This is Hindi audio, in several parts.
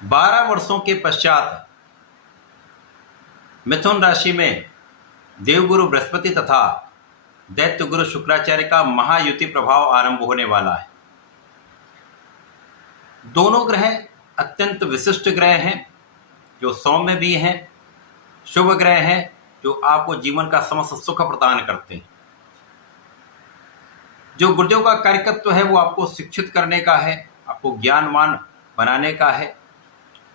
12 वर्षों के पश्चात मिथुन राशि में देवगुरु बृहस्पति तथा दैत्य गुरु शुक्राचार्य का महायुति प्रभाव आरंभ होने वाला है। दोनों ग्रह अत्यंत विशिष्ट ग्रह हैं, जो सौम्य भी हैं, शुभ ग्रह हैं, जो आपको जीवन का समस्त सुख प्रदान करते हैं। जो गुरुदेव का कार्यकर्तव्य है वो आपको शिक्षित करने का है, आपको ज्ञानवान बनाने का है,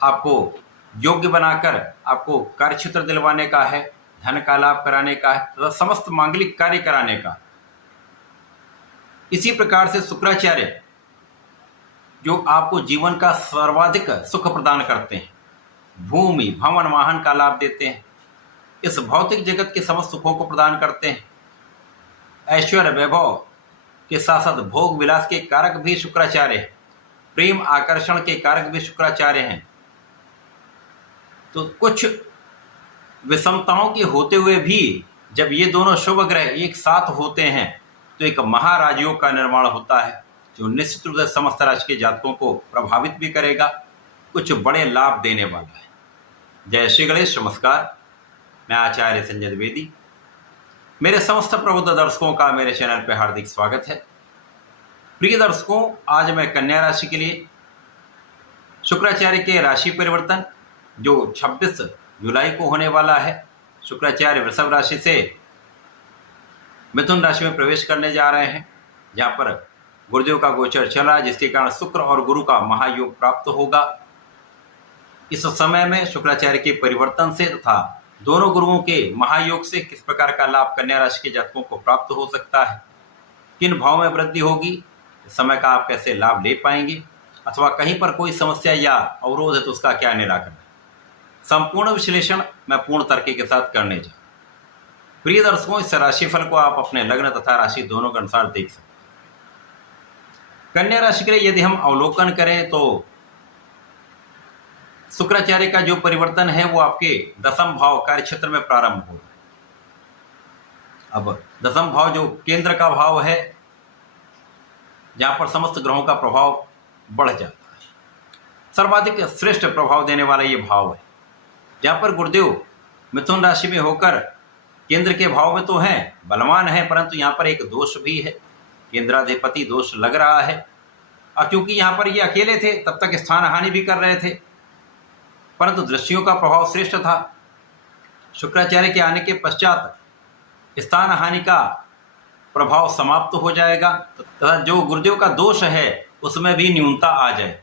आपको योग्य बनाकर आपको कार्य क्षेत्र दिलवाने का है, धन का लाभ कराने का है तथा समस्त मांगलिक कार्य कराने का। इसी प्रकार से शुक्राचार्य जो आपको जीवन का सर्वाधिक सुख प्रदान करते हैं, भूमि भवन वाहन का लाभ देते हैं, इस भौतिक जगत के समस्त सुखों को प्रदान करते हैं। ऐश्वर्य वैभव के साथ साथ भोग विलास के कारक भी शुक्राचार्य हैं, प्रेम आकर्षण के कारक भी शुक्राचार्य हैं। तो कुछ विषमताओं के होते हुए भी जब ये दोनों शुभ ग्रह एक साथ होते हैं तो एक महाराजयोग का निर्माण होता है, जो निश्चित रूप से समस्त राशि के जातकों को प्रभावित भी करेगा, कुछ बड़े लाभ देने वाला है। जय श्री गणेश। नमस्कार, मैं आचार्य संजय द्विवेदी। मेरे समस्त प्रबुद्ध दर्शकों का मेरे चैनल पर हार्दिक स्वागत है। प्रिय दर्शकों, आज मैं कन्या राशि के लिए शुक्राचार्य के राशि परिवर्तन जो 26 जुलाई को होने वाला है, शुक्राचार्य वृषभ राशि से मिथुन राशि में प्रवेश करने जा रहे हैं, जहां पर गुरुदेव का गोचर चल रहा है, जिसके कारण शुक्र और गुरु का महायोग प्राप्त होगा। इस समय में शुक्राचार्य के परिवर्तन से तथा दोनों गुरुओं के महायोग से किस प्रकार का लाभ कन्या राशि के जातकों को प्राप्त हो सकता है, किन भाव में वृद्धि होगी, इस समय का आप कैसे लाभ ले पाएंगे, अथवा कहीं पर कोई समस्या या अवरोध है तो उसका क्या निराकरण, संपूर्ण विश्लेषण मैं पूर्ण तर्क के साथ करने जा। प्रिय दर्शकों, इस राशिफल को आप अपने लग्न तथा राशि दोनों के अनुसार देख सकते हैं। कन्या राशि के लिए यदि हम अवलोकन करें तो शुक्राचार्य का जो परिवर्तन है वो आपके दसम भाव कार्य क्षेत्र में प्रारंभ हो रहा है। अब दसम भाव जो केंद्र का भाव है, जहां पर समस्त ग्रहों का प्रभाव बढ़ जाता है, सर्वाधिक श्रेष्ठ प्रभाव देने वाला ये भाव है, जहां पर गुरुदेव मिथुन राशि में होकर केंद्र के भाव में तो हैं, बलवान है, परंतु यहाँ पर एक दोष भी है, केंद्राधिपति दोष लग रहा है। और क्योंकि यहाँ पर ये अकेले थे तब तक स्थान हानि भी कर रहे थे, परंतु दृष्टियों का प्रभाव श्रेष्ठ था। शुक्राचार्य के आने के पश्चात स्थान हानि का प्रभाव समाप्त हो जाएगा तथा जो गुरुदेव का दोष है उसमें भी न्यूनता आ जाए।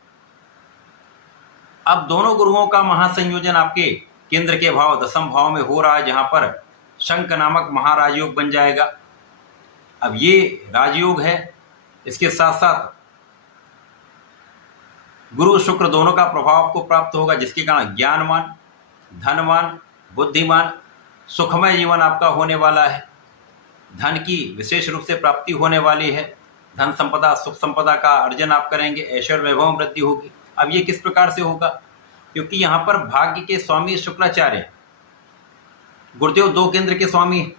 अब दोनों गुरुओं का महासंयोजन आपके केंद्र के भाव दसम भाव में हो रहा है, जहां पर शंख नामक महाराजयोग बन जाएगा। अब ये राजयोग है, इसके साथ साथ गुरु शुक्र दोनों का प्रभाव आपको प्राप्त होगा, जिसके कारण ज्ञानवान, धनवान, बुद्धिमान, सुखमय जीवन आपका होने वाला है। धन की विशेष रूप से प्राप्ति होने वाली है, धन संपदा सुख संपदा का अर्जन आप करेंगे, ऐश्वर्य वैभव में वृद्धि होगी। अब ये किस प्रकार से होगा, क्योंकि यहाँ पर भाग्य के स्वामी शुक्राचार्य, गुरुदेव दो केंद्र के स्वामी,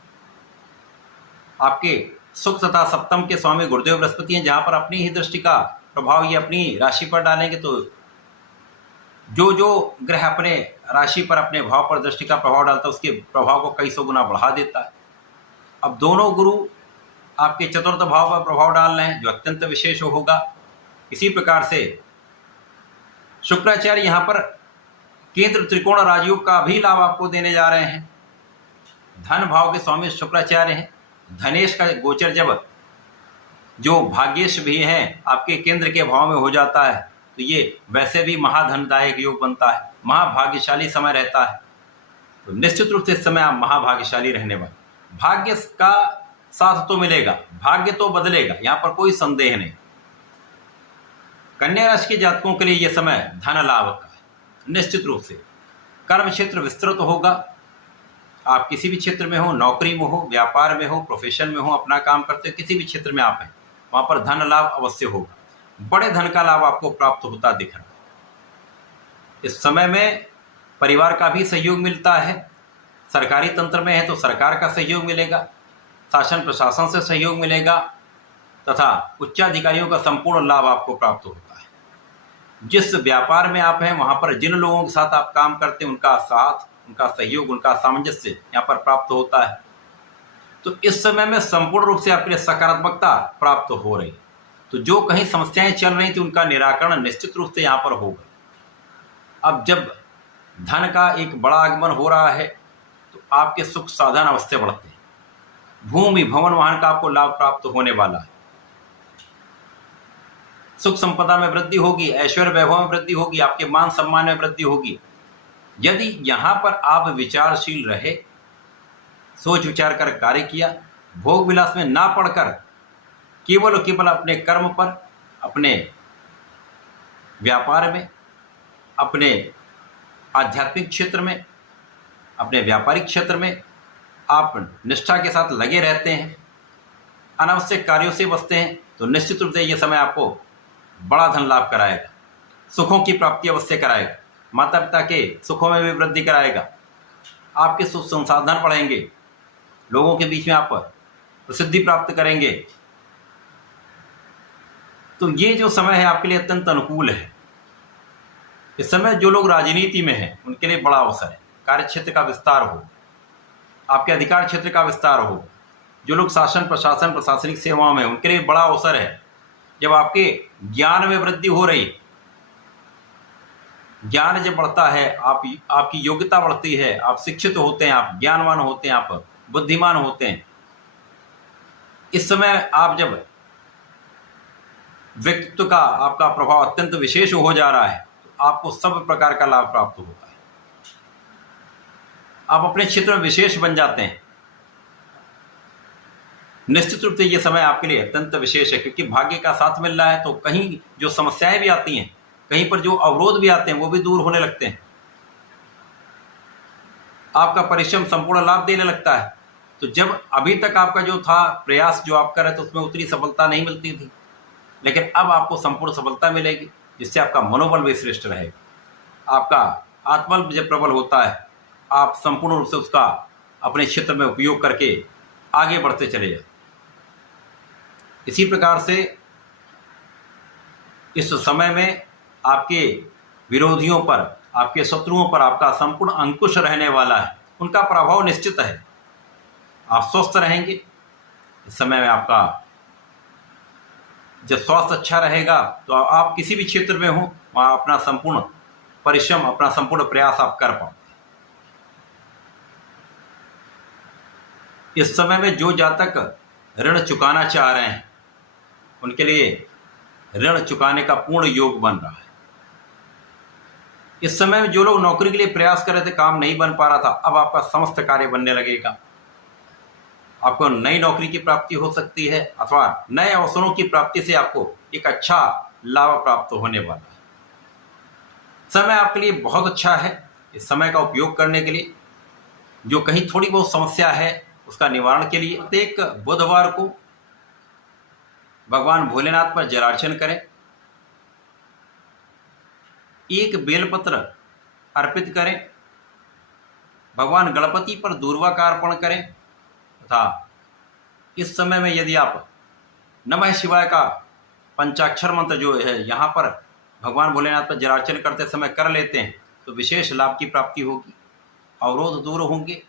आपके सुख तथा सप्तम के स्वामी गुरुदेव बृहस्पति हैं, जहां पर अपनी ही दृष्टि का प्रभाव ये अपनी राशि पर डालेंगे तो जो ग्रह अपने राशि पर अपने भाव पर दृष्टि का प्रभाव डालता है उसके प्रभाव को कई सौ गुना बढ़ा देता है। अब दोनों गुरु आपके चतुर्थ भाव पर प्रभाव डाल रहे हैं, जो अत्यंत विशेष होगा। इसी प्रकार से शुक्राचार्य यहाँ पर केंद्र त्रिकोण राजयोग का भी लाभ आपको देने जा रहे हैं। धन भाव के स्वामी शुक्राचार्य हैं, धनेश का गोचर जब जो भाग्येश भी हैं आपके केंद्र के भाव में हो जाता है तो ये वैसे भी महाधनदायक योग बनता है, महाभाग्यशाली समय रहता है। तो निश्चित रूप से इस समय आप महाभाग्यशाली रहने वाले। भाग्य का साथ तो मिलेगा, भाग्य तो बदलेगा, यहाँ पर कोई संदेह नहीं। कन्या राशि के जातकों के लिए यह समय धन लाभ का है। निश्चित रूप से कर्म क्षेत्र विस्तृत होगा। आप किसी भी क्षेत्र में हो, नौकरी में हो, व्यापार में हो, प्रोफेशन में हो, अपना काम करते हो, किसी भी क्षेत्र में आप हैं, वहां पर धन लाभ अवश्य होगा। बड़े धन का लाभ आपको प्राप्त होता दिख रहा है। इस समय में परिवार का भी सहयोग मिलता है। सरकारी तंत्र में है तो सरकार का सहयोग मिलेगा, शासन प्रशासन से सहयोग मिलेगा तथा उच्चाधिकारियों का संपूर्ण लाभ आपको प्राप्त होता है। जिस व्यापार में आप हैं वहाँ पर जिन लोगों के साथ आप काम करते हैं उनका साथ, उनका सहयोग, उनका सामंजस्य यहाँ पर प्राप्त होता है। तो इस समय में संपूर्ण रूप से आपके लिए सकारात्मकता प्राप्त हो रही। तो जो कहीं समस्याएं चल रही थी उनका निराकरण निश्चित रूप से यहाँ पर होगा। अब जब धन का एक बड़ा आगमन हो रहा है तो आपके सुख साधन अवश्य बढ़ते हैं। भूमि भवन वाहन का आपको लाभ प्राप्त होने वाला है। सुख संपदा में वृद्धि होगी, ऐश्वर्य वैभव में वृद्धि होगी, आपके मान सम्मान में वृद्धि होगी। यदि यहाँ पर आप विचारशील रहे, सोच विचार कर कार्य किया, भोग विलास में ना पड़कर केवल और केवल अपने कर्म पर, अपने व्यापार में, अपने आध्यात्मिक क्षेत्र में, अपने व्यापारिक क्षेत्र में आप निष्ठा के साथ लगे रहते हैं, अनावश्यक कार्यों से बचते हैं, तो निश्चित रूप से ये समय आपको बड़ा धन लाभ कराएगा, सुखों की प्राप्ति अवश्य कराएगा, माता पिता के सुखों में भी वृद्धि कराएगा, आपके सुख संसाधन बढ़ेंगे, लोगों के बीच में आप प्रसिद्धि प्राप्त करेंगे। तो ये जो समय है आपके लिए अत्यंत अनुकूल है। इस समय जो लोग राजनीति में हैं उनके लिए बड़ा अवसर है। कार्य क्षेत्र का विस्तार हो, आपके अधिकार क्षेत्र का विस्तार हो। जो लोग शासन प्रशासन प्रशासनिक सेवाओं में, उनके लिए बड़ा अवसर है। जब आपके ज्ञान में वृद्धि हो रही, ज्ञान जब बढ़ता है, आपकी योग्यता बढ़ती है, आप शिक्षित होते हैं, आप ज्ञानवान होते हैं, आप बुद्धिमान होते हैं। इस समय आप जब व्यक्तित्व का आपका प्रभाव अत्यंत विशेष हो जा रहा है तो आपको सब प्रकार का लाभ प्राप्त होता है। आप अपने क्षेत्र में विशेष बन जाते हैं। निश्चित रूप से ये समय आपके लिए अत्यंत विशेष है, क्योंकि भाग्य का साथ मिल रहा है। तो कहीं जो समस्याएं भी आती हैं, कहीं पर जो अवरोध भी आते हैं, वो भी दूर होने लगते हैं। आपका परिश्रम संपूर्ण लाभ देने लगता है। तो जब अभी तक आपका जो था प्रयास जो आप कर रहे थे उसमें उतनी सफलता नहीं मिलती थी, लेकिन अब आपको संपूर्ण सफलता मिलेगी, जिससे आपका मनोबल भी श्रेष्ठ रहेगा। आपका आत्मबल जब प्रबल होता है, आप संपूर्ण रूप से उसका अपने क्षेत्र में उपयोग करके आगे बढ़ते चले जाए। इसी प्रकार से इस समय में आपके विरोधियों पर, आपके शत्रुओं पर आपका संपूर्ण अंकुश रहने वाला है। उनका प्रभाव निश्चित है। आप स्वस्थ रहेंगे। इस समय में आपका जब स्वास्थ्य अच्छा रहेगा तो आप किसी भी क्षेत्र में हो वहाँ अपना संपूर्ण परिश्रम, अपना संपूर्ण प्रयास आप कर पाओ। इस समय में जो जातक ऋण चुकाना चाह रहे हैं उनके लिए ऋण चुकाने का पूर्ण योग बन रहा है। इस समय में जो लोग नौकरी के लिए प्रयास कर रहे थे, काम नहीं बन पा रहा था, अब आपका समस्त कार्य बनने लगेगा। आपको नई नौकरी की प्राप्ति हो सकती है अथवा नए अवसरों की प्राप्ति से आपको एक अच्छा लाभ प्राप्त होने वाला है। समय आपके लिए बहुत अच्छा है। इस समय का उपयोग करने के लिए, जो कहीं थोड़ी बहुत समस्या है उसका निवारण के लिए प्रत्येक बुधवार को भगवान भोलेनाथ पर जलार्चन करें, एक बेलपत्र अर्पित करें, भगवान गणपति पर दूर्वा का अर्पण करें तथा इस समय में यदि आप नमः शिवाय का पंचाक्षर मंत्र जो है यहाँ पर भगवान भोलेनाथ पर जलार्चन करते समय कर लेते हैं तो विशेष लाभ की प्राप्ति होगी, अवरोध दूर होंगे,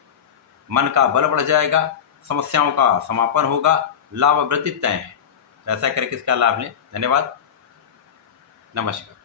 मन का बल बढ़ जाएगा, समस्याओं का समापन होगा, लाभ वृद्धि तय है। ऐसा करके इसका लाभ लें। धन्यवाद। नमस्कार।